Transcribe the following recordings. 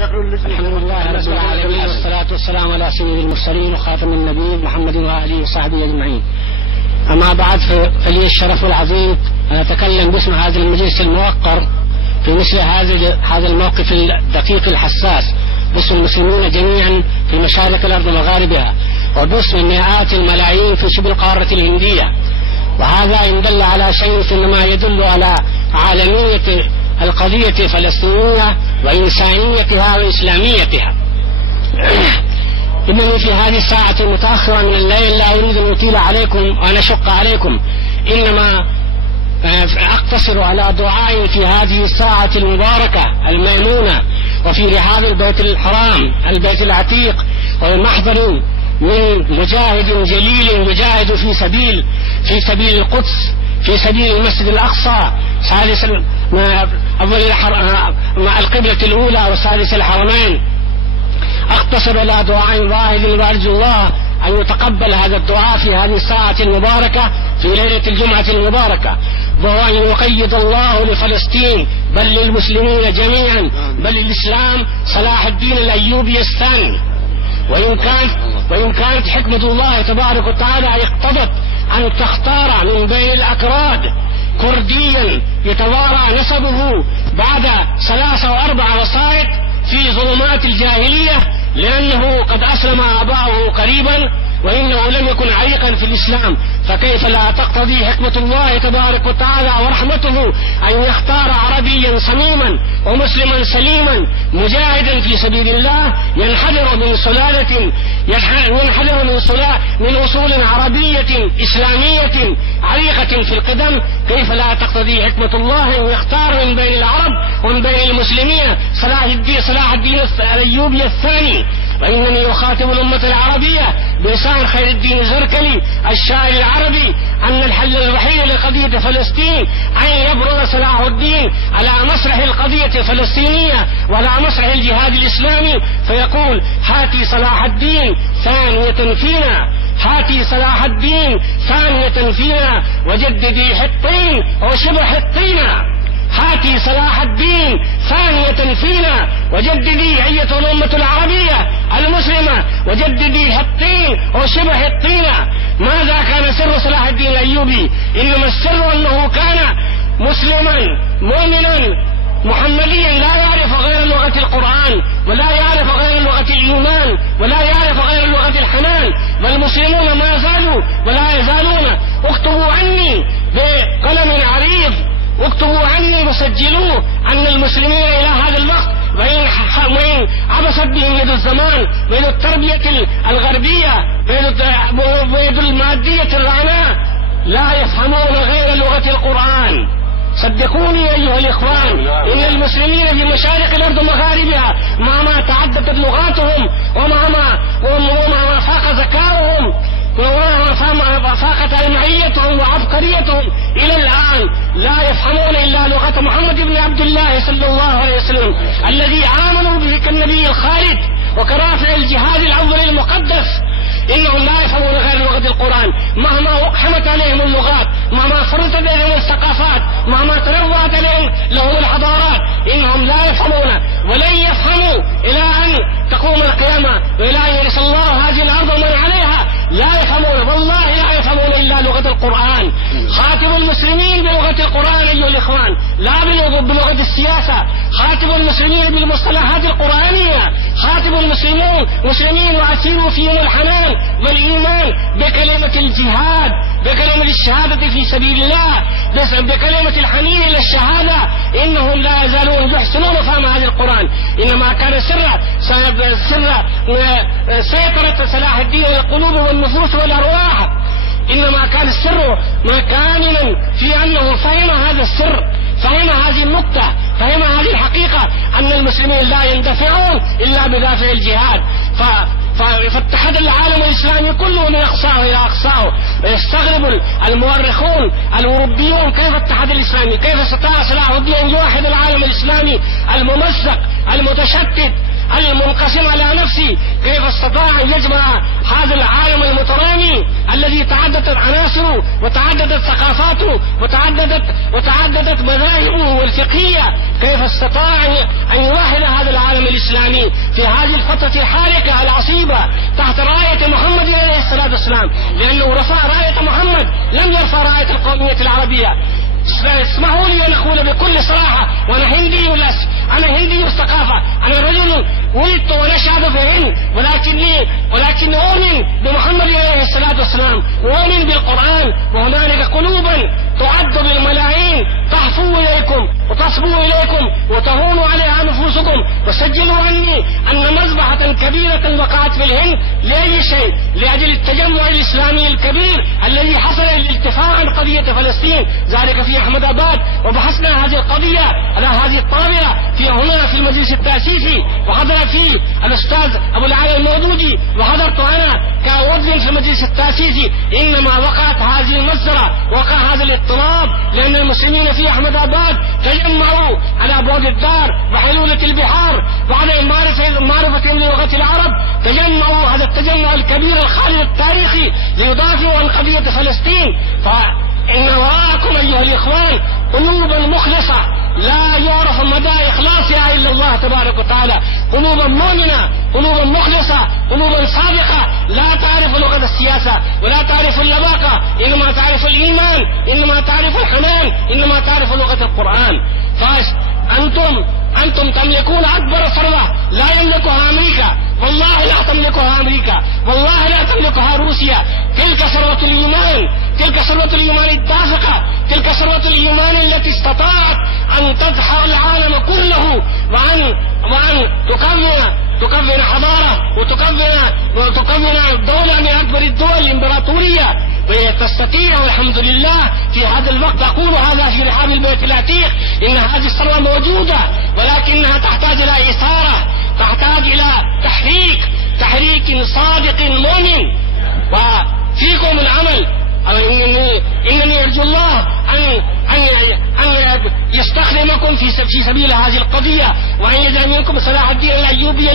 الحمد لله رب العالمين، والصلاة والسلام على سيد المرسلين وخاتم النبيين محمد وآله وصحبه أجمعين. أما بعد، فلي الشرف العظيم أن أتكلم باسم هذا المجلس الموقر في مثل هذا الموقف الدقيق الحساس، باسم المسلمين جميعا في مشارق الأرض ومغاربها، وباسم مئات الملايين في شبه القارة الهندية. وهذا إن دل على شيء فإنما يدل على عالمية القضية الفلسطينية وإنسانيتها وإسلاميتها. إنني في هذه الساعة المتأخرة من الليل لا أريد أن أطيل عليكم وأن أشق عليكم، إنما أقتصر على دعاء في هذه الساعة المباركة الميمونة وفي رحاب البيت الحرام البيت العتيق، ومحضر من مجاهد جليل يجاهد في سبيل القدس، في سبيل المسجد الأقصى، ثالث القبلة الأولى وثالث الحرمين. أقتصر على دعاء واحد وأرجو الله أن يتقبل هذا الدعاء في هذه الساعة المباركة في ليلة الجمعة المباركة، وهو أن يقيد الله لفلسطين بل للمسلمين جميعا بل للإسلام صلاح الدين الأيوبي الثاني. وإن كانت حكمة الله تبارك وتعالى اقتضت أن تختار من بين الأكراد كرديا يتوارى نسبه بعد 3 أو 4 وسائط في ظلمات الجاهلية، لأنه قد أسلم آباؤه قريبا وإنه لم يكن عريقا في الإسلام، فكيف لا تقتضي حكمة الله تبارك وتعالى ورحمته أن يختار عربيا صميما ومسلما سليما مجاهدا في سبيل الله ينحدر من أصول عربية إسلامية عريقة في القدم. كيف لا تقتضي حكمة الله أن يختار من بين العرب ومن بين المسلمين صلاح الدين الأيوبي الثاني. وإنني أخاطب الأمة العربية بلسان خير الدين الزركلي الشاعر العربي أن الحل الوحيد لقضية فلسطين أن يبرز صلاح الدين على مسرح القضية الفلسطينية وعلى مسرح الجهاد الإسلامي، فيقول: هاتي صلاح الدين ثانية فينا، هاتي صلاح الدين ثانية فينا، وجددي حطين وشبه حطينا. هاتي صلاح الدين ثانية فينا وجددي أيتها الأمة العربية المسلمة، وجددي حطين وشبه حطينا. ماذا كان سر صلاح الدين الأيوبي؟ إنما السر أنه كان مسلما مؤمنا محمديا لا يعرف غير لغة القرآن ولا يعرف غير لغة الإيمان ولا يعرف غير لغة الحنان. والمسلمون ما زالوا ولا يزالون. اكتبوا عني بقلم عريض، اكتبوا عني وسجلوه أن المسلمين إلى هذا الوقت وإن عبست بهم يد الزمان ويد التربية الغربية ويد المادية الرعناء لا يفهمون غير لغة القرآن. صدقوني أيها الإخوان، إن المسلمين في مشارق الأرض ومغاربها مهما تعددت لغاتهم ومهما فاق ذكاؤهم ومهما فاقت علميتهم وعبقريتهم إلى الآن لا يفهمون إلا لغة محمد بن عبد الله صلى الله عليه وسلم الذي آمنوا به كالنبي الخالد وكرافع الجهاد الأول المقدس. إنهم لا يفهمون غير لغة القرآن، مهما أقحمت عليهم اللغات، مهما فرطت عليهم الثقافات، مهما تنوعت عليهم لهم الحضارات، إنهم لا يفهمون ولن يفهموا إلى أن تقوم القيامة وإلى أن يرث الله هذه الأرض ومن عليها. لا يفهمون، والله لا يفهمون إلا لغة القرآن. خاطبوا المسلمين بلغة القرآن أيها الإخوان، لا بلغة السياسة. خاطبوا المسلمين بالمصطلحات القرآنية. خاطبوا المسلمين وأسيروا فيهم الحنان والإيمان بكلمة الجهاد، بكلمة الشهادة في سبيل الله، بكلمة الحنين إلى الشهادة. إنهم لا يزالون يحسنون فهم هذا القرآن. إنما كان سر سيطرة صلاح الدين القلوب والنفوس والأرواح، إنما كان السر كامنا في أنه فهم هذا السر، فهم هذه النقطة، فهم هذه الحقيقة أن المسلمين لا يندفعون إلا بدافع الجهاد. فاتحد العالم الإسلامي كله من أقصاه إلى أقصاه. يستغرب المؤرخون الأوروبيون كيف اتحد الإسلامي، كيف استطاع صلاح الدين أن يوحد العالم الإسلامي الممزق المتشتت المنقسم على نفسه، كيف استطاع أن يجمع هذا العالم المترامي الذي تعددت عناصره وتعددت ثقافاته وتعددت مذاهبه الفقهية، كيف استطاع أن يوحد هذا العالم الإسلامي في هذه الفترة الحالكة العصيبة تحت راية محمد عليه الصلاة والسلام، لأنه رفع راية محمد لم يرفع راية القومية العربية. اسمحوا لي أن أقول بكل صراحة، وأنا هندي الثقافة، أنا رجل ولدت ونشأت في الهند، ولكن أؤمن بمحمد عليه الصلاة والسلام، وأؤمن بالقرآن، وهنالك قلوبا تعد بالملايين تحفو إليكم وتصبو إليكم وتهون عليها نفوسكم. وسجلوا عني أن مذبحة كبيرة وقعت في الهند لأي شيء؟ لأجل التجمع الإسلامي الكبير الذي حصل للارتفاع عن قضية فلسطين، ذلك في أحمد آباد. وبحثنا هذه القضية على هذه الطاولة هنا في المجلس التأسيسي، وحضر فيه الأستاذ أبو العالي المودودي، وحضرت أنا كعضو في المجلس التأسيسي. إنما وقعت هذه المسألة، وقع هذا الاضطراب لأن المسلمين في أحمد آباد تجمعوا على بعد الدار وحلولة البحار، وعلى معرفتهم للغة العرب تجمعوا هذا التجمع الكبير الخالد التاريخي ليدافعوا عن قضية فلسطين. فإن وراءكم أيها الإخوان قلوبا مخلصة لا يعرف مدى إخلاصها إلا الله تبارك وتعالى، قلوبا مؤمنة، قلوبا مخلصة، قلوبا صادقة، لا تعرف لغة السياسة ولا تعرف اللباقة، إنما تعرف الإيمان، إنما تعرف الحنان، إنما تعرف لغة القرآن. أنتم تملكون أكبر ثروة لا يملكها أمريكا، والله لا تملكها أمريكا، والله لا تملكها روسيا. تلك ثروة الإيمان، تلك ثروة الإيمان الدافقة، تلك ثروة الإيمان التي استطاعت أن تدحر العالم كله وأن تكون حضارة وتكون دولة من أكبر الدول الإمبراطورية، وتستطيع والحمد لله في هذا الوقت. أقول هذا في رحاب البيت العتيق، إن هذه الثروة موجودة، ولكنها تحتاج إلى إثارة، تحتاج إلى تحريك صادق مؤمن، وفيكم العمل. إنني أرجو الله أن يستخدمكم في سبيل هذه القضية، وأن يجعل منكم صلاح الدين الأيوبي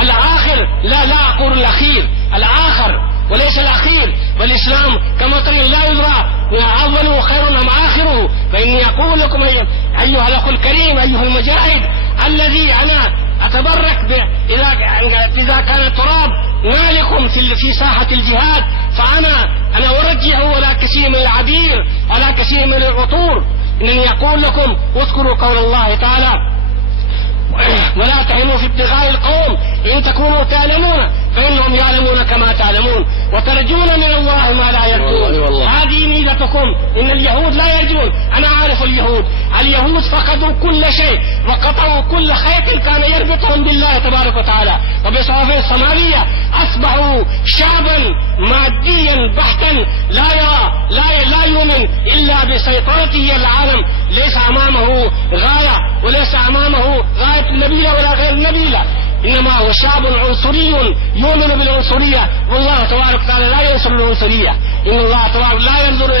الآخر، لا أقول الأخير، الآخر وليس الأخير. والإسلام كما قال لا يدرى أوله خير أم آخره. فإني أقول لكم أيها الأخ الكريم، أيها المجاهد الذي أنا أتبرك إذا كان التراب مالكم في ساحة الجهاد، فأنا أرجح ولا كثير من العبير ولا كثير من العطور. إنني أقول لكم اذكروا قول الله تعالى: ولا تهنوا في ابتغاء القوم إن تكونوا تعلمون فإنهم يعلمون كما تعلمون وترجون من الله ما لا يرجون. هذه ميزتكم. إن اليهود لا يرجون. أنا عارف اليهود فقدوا كل شيء وقطعوا كل خيط كان يربطهم بالله تبارك وتعالى، وبصرف الصمالية أصبحوا شعبا ماديا بحتا لا يؤمن إلا بسيطرته العالم. ليس أمامه غاية وليس أمامه غاية نبيلة ولا غير نبيلة، إنما هو شعب عنصري يؤمن بالعنصرية، والله تبارك وتعالى لا ينصر العنصرية. إن الله تبارك لا ينظر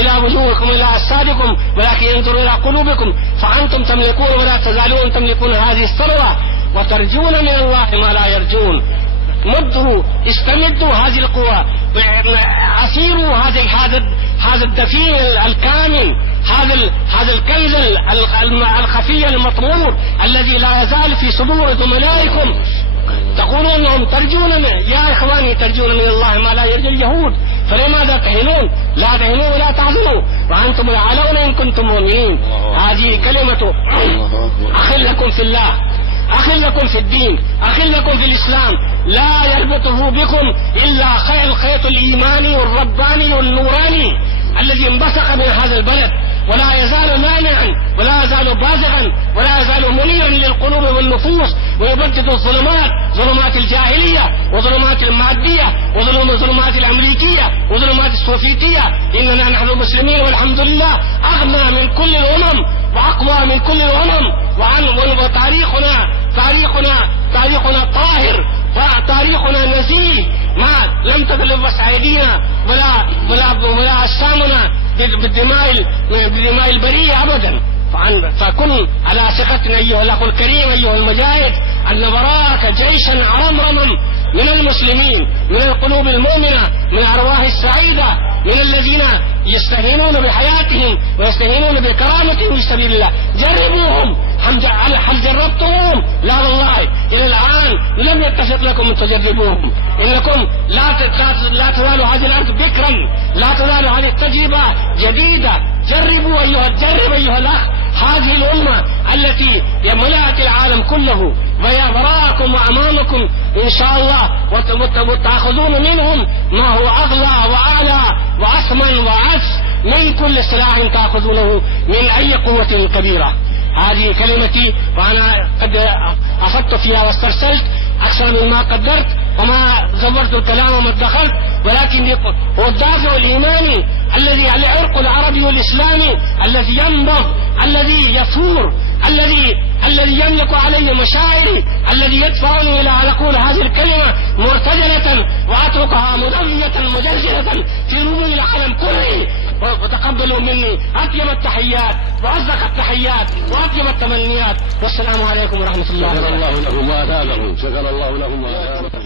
إلى وجوهكم إلى أجسادكم ولكن ينظر إلى قلوبكم. فأنتم تملكون ولا تزالون تملكون هذه الثروة وترجون من الله ما لا يرجون. استمدوا هذه القوة، عصيروا هذا الدفين الكامل، هذا الكنز الخفي المطمور الذي لا يزال في صدور زملائكم. تقولون انهم ترجون يا اخواني ترجون من الله ما لا يرجو اليهود، فلماذا تهنون؟ لا تهنوا ولا تحزنوا وانتم الاعلون ان كنتم مؤمنين. هذه كلمة اخ لكم في الله، أخ لكم في الدين، أخ لكم في الإسلام، لا يربطه بكم إلا الخيط الإيماني والرباني والنوراني الذي انبثق من هذا البلد، ولا يزال مانعا ولا يزال بازغا ولا يزال منيرا للقلوب والنفوس، ويبدد الظلمات، ظلمات الجاهلية وظلمات المادية وظلمات الأمريكية وظلمات السوفيتية. إننا نحن المسلمين والحمد لله أغنى من كل الأمم وأقوى من كل الأمم، وتاريخنا طاهر وتاريخنا نزيه، ما لم تتلبس أيدينا ولا أجسامنا بالدماء البرية أبدا. فكن على ثقتنا أيها الأخ الكريم أيها المجاهد أن براك جيشا عرمرما من المسلمين، من القلوب المؤمنة، من الأرواح السعيدة، من الذين يستهينون بحياتهم ويستهينون بكرامتهم في سبيل الله. جربوهم. هل جربتهم؟ لا والله، إلى الآن لم يتفق لكم أن تجربوهم. إنكم لا تزال هذه الأرض بكرا، لا تزال هذه التجربة جديدة. جرب أيها الأخ هذه الأمة التي ملأت العالم كله، ويا وراءكم وأمامكم إن شاء الله، وتأخذون منهم ما هو أغلى وأعلى وأثمن وأعز من كل سلاح تأخذونه من أي قوة كبيرة. هذه كلمتي، وأنا قد أخذت فيها واسترسلت أكثر مما قدرت وما زورت الكلام وما ادخلت، ولكن هو الدافع الإيماني الذي العرق العربي والإسلامي الذي ينبض، الذي يثور، الذي يملك علي مشاعري، الذي يدفعني إلى أن أقول هذه الكلمة مرتجلة وأتركها مدوية مجرجرة في ربوع العالم كله. وتقبلوا مني أطيب التحيات وأصدق التحيات وأطيب التمنيات، والسلام عليكم ورحمة الله. شكر الله لكم وأثابكم. شكر الله لكم وأثابكم.